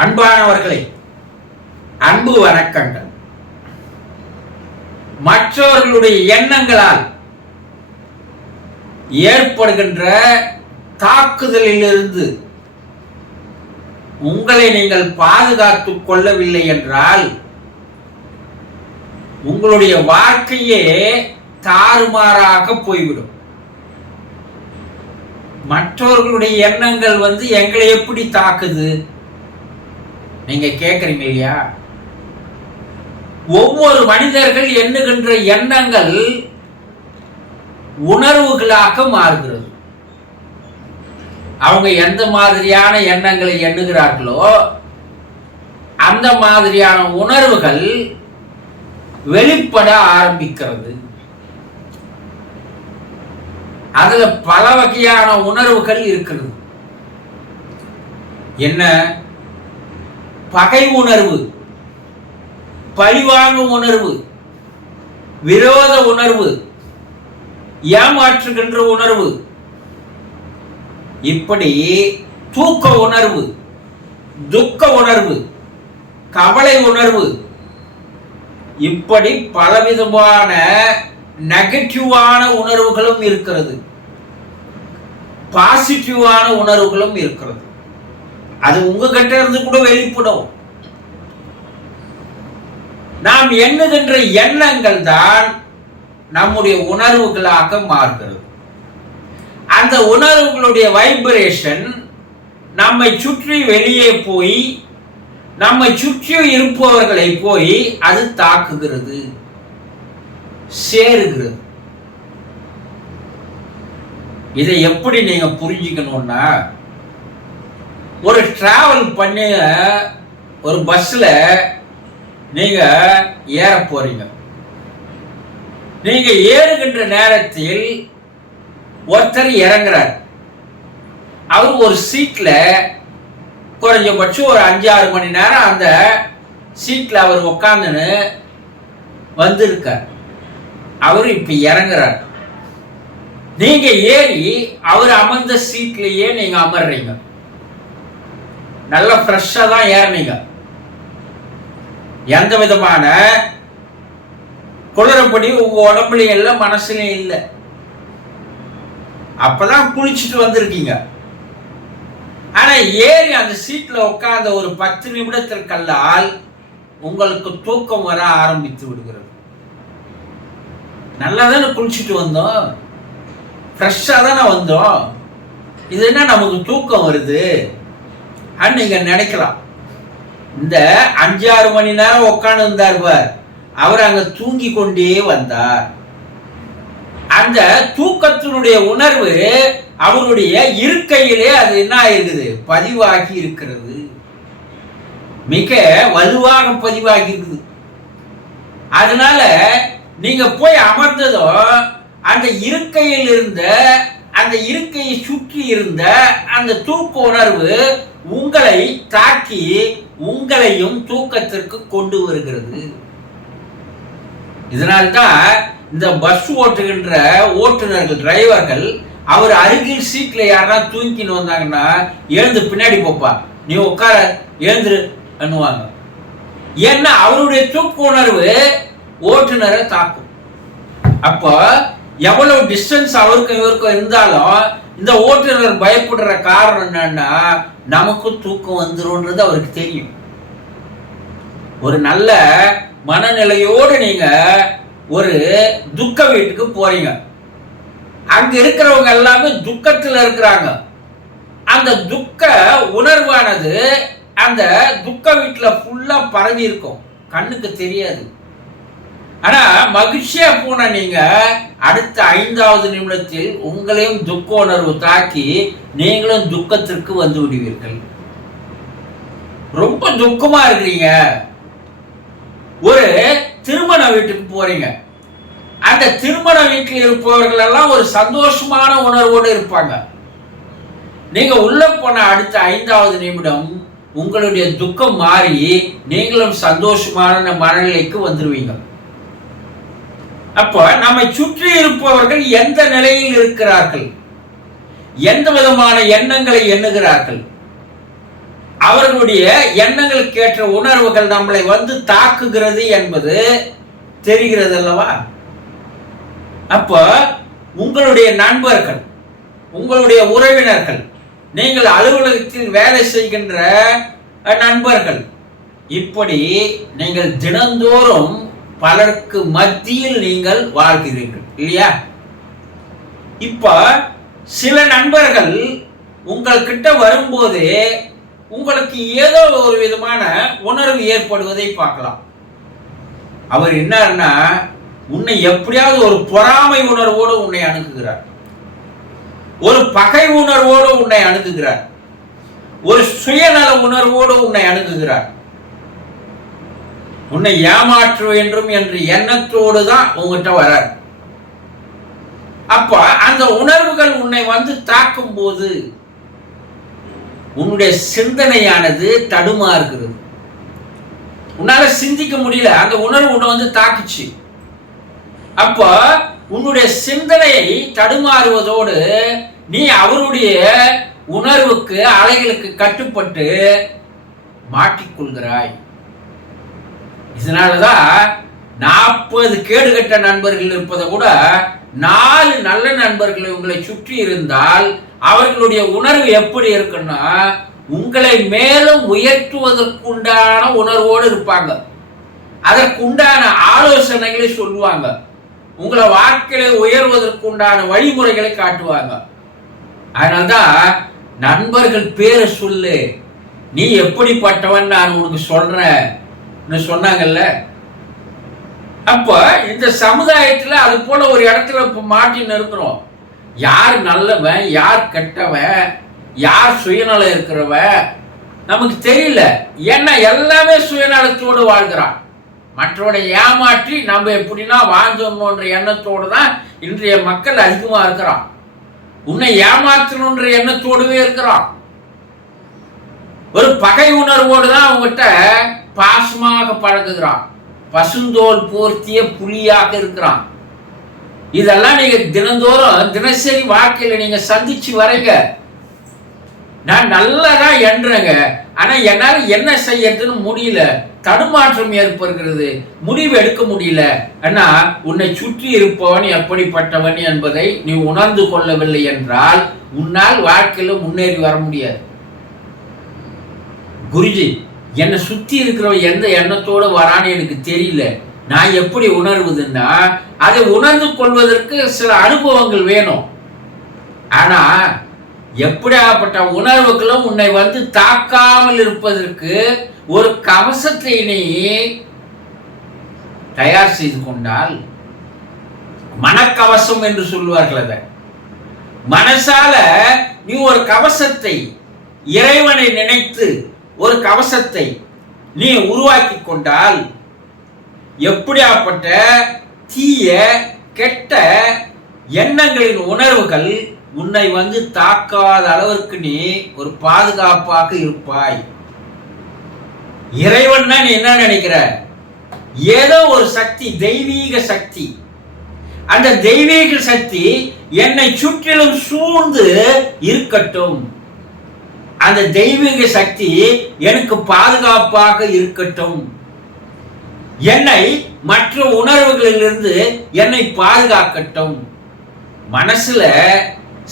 அன்பானவர்களே அன்பு வணக்கங்கள். மற்றவர்களுடைய எண்ணங்களால் ஏற்படுகின்ற தாக்குதலிலிருந்து உங்களை நீங்கள் பாதுகாத்துக் கொள்ளவில்லை என்றால் உங்களுடைய வாழ்க்கையே தாறுமாறாக போய்விடும். மற்றவர்களுடைய எண்ணங்கள் வந்து எங்களை எப்படி தாக்குது? நீங்கள் கேட்குறீங்க இல்லையா? ஒவ்வொரு மனிதர்கள் எண்ணுகின்ற எண்ணங்கள் உணர்வுகளாக மாறுகிறது. அவங்க எந்த மாதிரியான எண்ணங்களை எண்ணுகிறார்களோ அந்த மாதிரியான உணர்வுகள் வெளிப்பட ஆரம்பிக்கிறது. அதில் பல வகையான உணர்வுகள் இருக்கிறது. என்ன? பகை உணர்வு பழிவாங்கும் உணர்வு விரோத உணர்வு ஏமாற்றுகின்ற உணர்வு இப்படி தூக்க உணர்வு துக்க உணர்வு கவலை உணர்வு இப்படி பலவிதமான நெகட்டிவான உணர்வுகளும் இருக்கிறது. பாசிட்டிவான உணர்வுகளும் இருக்கிறது. அது உங்ககிட்ட இருந்து கூட வெளிப்படும். நாம் எண்ணுகின்ற எண்ணங்கள் தான் நம்முடைய உணர்வுகளாக மாறுகிறது. அந்த உணர்வுகளுடைய வைப்ரேஷன் நம்மை சுற்றி வெளியே போய் நம்மை சுற்றி இருப்பவர்களை போய் அது தாக்குகிறது சேருகிறது. இதை எப்படி நீங்க புரிஞ்சுக்கணும்னா ஒரு டிராவல் பண்ணி ஒரு பஸ்ல நீங்க ஏற போறீங்க. நீங்க ஏறுகின்ற நேரத்தில் ஒருத்தர் இறங்குறார். அவர் ஒரு சீட்ல குறைஞ்சபட்சம் ஒரு அஞ்சு ஆறு மணி நேரம் அந்த சீட்ல அவர் உட்காந்துன்னு வந்திருக்கார். அவர் இப்ப இறங்குறார். நீங்க ஏறி அவர் அமர்ந்த சீட்லயே நீங்க அமர்றீங்க. நல்ல ஃப்ரெஷ்ஷாக தான் ஏறினீங்க. எந்த விதமான குளிரப்படி உங்க உடம்புலயும் இல்லை மனசுலையும் இல்லை. அப்பதான் குளிச்சுட்டு வந்திருக்கீங்க. ஆனா ஏறி அந்த சீட்ல உட்கார்ந்த ஒரு பத்து நிமிடத்திற்கல்லால் உங்களுக்கு தூக்கம் வர ஆரம்பித்து விடுகிறது. நல்லா தானே குளிச்சுட்டு வந்தோம். ஃப்ரெஷ்ஷாக தானே வந்தோம். இது என்ன நமக்கு தூக்கம் வருது? நீங்க நினைக்கலாம். இந்த அஞ்சாறு மணி நேரம் உட்காந்து இருந்தார் பார். அவர் அங்க தூங்கி கொண்டே வந்தார். அந்த தூக்கத்தினுடைய உணர்வு அவருடைய இருக்கையிலே அது என்ன ஆயிருக்குது? பதிவாகி இருக்கிறது. மிக வலுவாக பதிவாகி இருக்குது. அதனால நீங்க போய் அமர்ந்ததும் அந்த இருக்கையில் இருந்த அந்த இருக்கையை சுற்றி இருந்த அந்த தூக்க உணர்வு உங்களை தாக்கி உங்களையும் தூக்கத்திற்கு கொண்டு வருகிறது. இதனால்தான் இந்த பஸ் ஓட்டுகின்ற ஓட்டுநர்கள் டிரைவர்கள் அவர் அருகில் சீட்ல யாரா தூங்கின்னு வந்தாங்கன்னா எழுந்து பின்னாடி போப்பா. நீ உட்கார எழுந்துரு அண்ணுவாங்க. ஏன்னா அவருடைய தூக்க உணர்வு ஓட்டுநரை தாக்கும். அப்போ எவ்வளவு டிஸ்டன்ஸ் அவருக்கும் இவருக்கும் இருந்தாலும் இந்த ஓட்டுநர் பயப்படுற காரணம் என்னன்னா நமக்கும் தூக்கம் வந்துரும்ன்றது அவருக்கு தெரியும். ஒரு நல்ல மனநிலையோடு நீங்க ஒரு துக்க வீட்டுக்கு போறீங்க. அங்க இருக்கிறவங்க எல்லாமே துக்கத்தில் இருக்கிறாங்க. அந்த துக்க உணர்வானது அந்த துக்க வீட்டில் ஃபுல்லாக பரவி இருக்கும். கண்ணுக்கு தெரியாது. ஆனா மகிழ்ச்சியா போன நீங்க அடுத்த ஐந்தாவது நிமிடத்தில் உங்களையும் துக்க உணர்வு தாக்கி நீங்களும் துக்கத்திற்கு வந்து விடுவீர்கள். ரொம்ப துக்கமா இருக்கிறீங்க. ஒரு திருமண வீட்டுக்கு போறீங்க. அந்த திருமண வீட்டில் இருப்பவர்கள் எல்லாம் ஒரு சந்தோஷமான உணர்வோடு இருப்பாங்க. நீங்க உள்ள போன அடுத்த ஐந்தாவது நிமிடம் உங்களுடைய துக்கம் மாறி நீங்களும் சந்தோஷமான மனநிலைக்கு வந்துருவீங்க. அப்போ நம்மை சுற்றி இருப்பவர்கள் எந்த நிலையில் இருக்கிறார்கள்? எந்த விதமான எண்ணங்களை எண்ணுகிறார்கள்? அவர்களுடைய எண்ணங்களுக்கு ஏற்ற உணர்வுகள் நம்மளை வந்து தாக்குகிறது என்பது தெரிகிறது அல்லவா அப்போ உங்களுடைய நண்பர்கள் உங்களுடைய உறவினர்கள் நீங்கள் அலுவலகத்தில் வேலை செய்கின்ற நண்பர்கள் இப்படி நீங்கள் தினந்தோறும் பலருக்கு மத்தியில் நீங்கள் வாழ்கிறீர்கள் இல்லையா? இப்ப சில நண்பர்கள் உங்கள்கிட்ட வரும்போது உங்களுக்கு ஏதோ ஒரு விதமான உணர்வு ஏற்படுவதை பார்க்கலாம். அவர் என்னன்னா உன்னை எப்படியாவது ஒரு பொறாமை உணர்வோடு உன்னை அணுகுகிறார். ஒரு பகை உணர்வோடு உன்னை அணுகுகிறார். ஒரு சுயநல உணர்வோடு உன்னை அணுகுகிறார். உன்னை ஏமாற்ற வேண்டும் என்ற எண்ணத்தோடு தான் உங்ககிட்ட வரார். அப்ப அந்த உணர்வுகள் உன்னை வந்து தாக்கும் போது உன்னுடைய சிந்தனையானது தடுமாறுகிறது. உன்னால சிந்திக்க முடியல அந்த உணர்வு உன்னை வந்து தாக்குச்சு. அப்போ உன்னுடைய சிந்தனையை தடுமாறுவதோடு நீ அவருடைய உணர்வுக்கு அலைகளுக்கு கட்டுப்பட்டு மாட்டிக்கொள்கிறாய். இதனாலதான் நாற்பது கேடுகட்ட நண்பர்கள் இருப்பதை கூட நாலு நல்ல நண்பர்கள் உங்களை சுற்றி இருந்தால் அவர்களுடைய உணர்வு எப்படி இருக்குன்னா உங்களை மேலும் உயர்த்துவதற்குண்டான உணர்வோடு இருப்பாங்க. அதற்குண்டான ஆலோசனைகளை சொல்லுவாங்க. உங்களை வாழ்க்கையில உயர்வதற்குண்டான வழிமுறைகளை காட்டுவாங்க. அதனால்தான் நண்பர்கள் பேரை சொல்லு. நீ எப்படிப்பட்டவன் நான் உனக்கு சொல்றேன். சொன்னாங்கல்ல. அப்ப இந்த சமுதாயத்துல அது போல ஒரு இடத்துல இப்ப மாட்டின்னு இருக்கிறோம் யார் நல்லவன் யார் கெட்டவன் யார் சுயநலம் இருக்கிறவன் நமக்கு தெரியல. ஏன்னா எல்லாமே சுயநலத்தோடு வாழ்கிறான். மற்றவனை ஏமாற்றி நம்ம எப்படின்னா வாழ்ந்துடணுன்ற எண்ணத்தோடு தான் இன்றைய மக்கள் அதிகமா இருக்கிறான். உன்னை ஏமாற்றணுன்ற எண்ணத்தோடுவே இருக்கிறான். ஒரு பகை உணர்வோடு தான் அவங்ககிட்ட பாசமாக பழகுகிறான். பசுந்தோல் போர்த்திய புலியாக இருக்கிறான். இதெல்லாம் நீங்க தினந்தோறும் தினசரி வாழ்க்கையில நீங்க சந்திச்சு வரீங்க நான் நல்லதா என்றங்க ஆனா என்னால என்ன செய்யறதுன்னு முடியல. தடுமாற்றம் ஏற்படுகிறது. முடிவு எடுக்க முடியல. ஆனா உன்னை சுற்றி இருப்பவன் எப்படிப்பட்டவன் என்பதை நீ உணர்ந்து கொள்ளவில்லை என்றால் உன்னால் வாழ்க்கையில முன்னேறி வர முடியாது. குருஜி என்னை சுற்றி இருக்கிறவன் எந்த எண்ணத்தோடு வரான்னு எனக்கு தெரியல. நான் எப்படி உணர்வதுன்னா அதை உணர்ந்து கொள்வதற்கு சில அனுபவங்கள் வேணும். ஆனால் எப்படியாப்பட்ட உணர்வுகளும் உன்னை வந்து தாக்காமல் இருப்பதற்கு ஒரு கவசத்தை நீ தயார் செய்து கொண்டால் மனக்கவசம் என்று சொல்லுவார்கள் அதை. மனசால நீ ஒரு கவசத்தை இறைவனை நினைத்து ஒரு கவசத்தை நீ உருவாக்கி கொண்டால் எப்படியாப்பட்ட தீய கெட்ட எண்ணங்களின் உணர்வுகள் உன்னை வந்து தாக்காத அளவிற்கு நீ ஒரு பாதுகாப்பாக இருப்பாய். இறைவன்னா நீ என்ன நினைக்கிற? ஏதோ ஒரு சக்தி தெய்வீக சக்தி. அந்த தெய்வீக சக்தி என்னை சுற்றிலும் சூழ்ந்து இருக்கட்டும். அந்த தெய்வீக சக்தி எனக்கு பாதுகாப்பாக இருக்கட்டும். என்னை மற்ற உணர்வுகளிலிருந்து என்னை பாதுகாக்கட்டும். மனசுல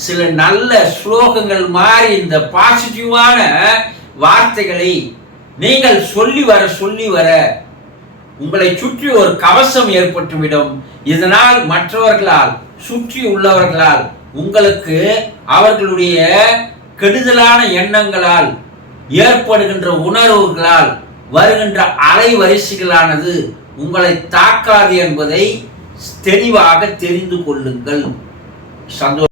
சில நல்ல ஸ்லோகங்கள் மாறி இந்த பாசிட்டிவான வார்த்தைகளை நீங்கள் சொல்லி வர சொல்லி வர உங்களை சுற்றி ஒரு கவசம் ஏற்பட்டுவிடும். இதனால் மற்றவர்களால் சுற்றி உள்ளவர்களால் உங்களுக்கு அவர்களுடைய கெடுதலான எண்ணங்களால் ஏற்படுகின்ற உணர்வுகளால் வருகின்ற அலைவரிசைகளானது உங்களை தாக்காது என்பதை தெளிவாக தெரிந்து கொள்ளுங்கள். சந்தோஷம்.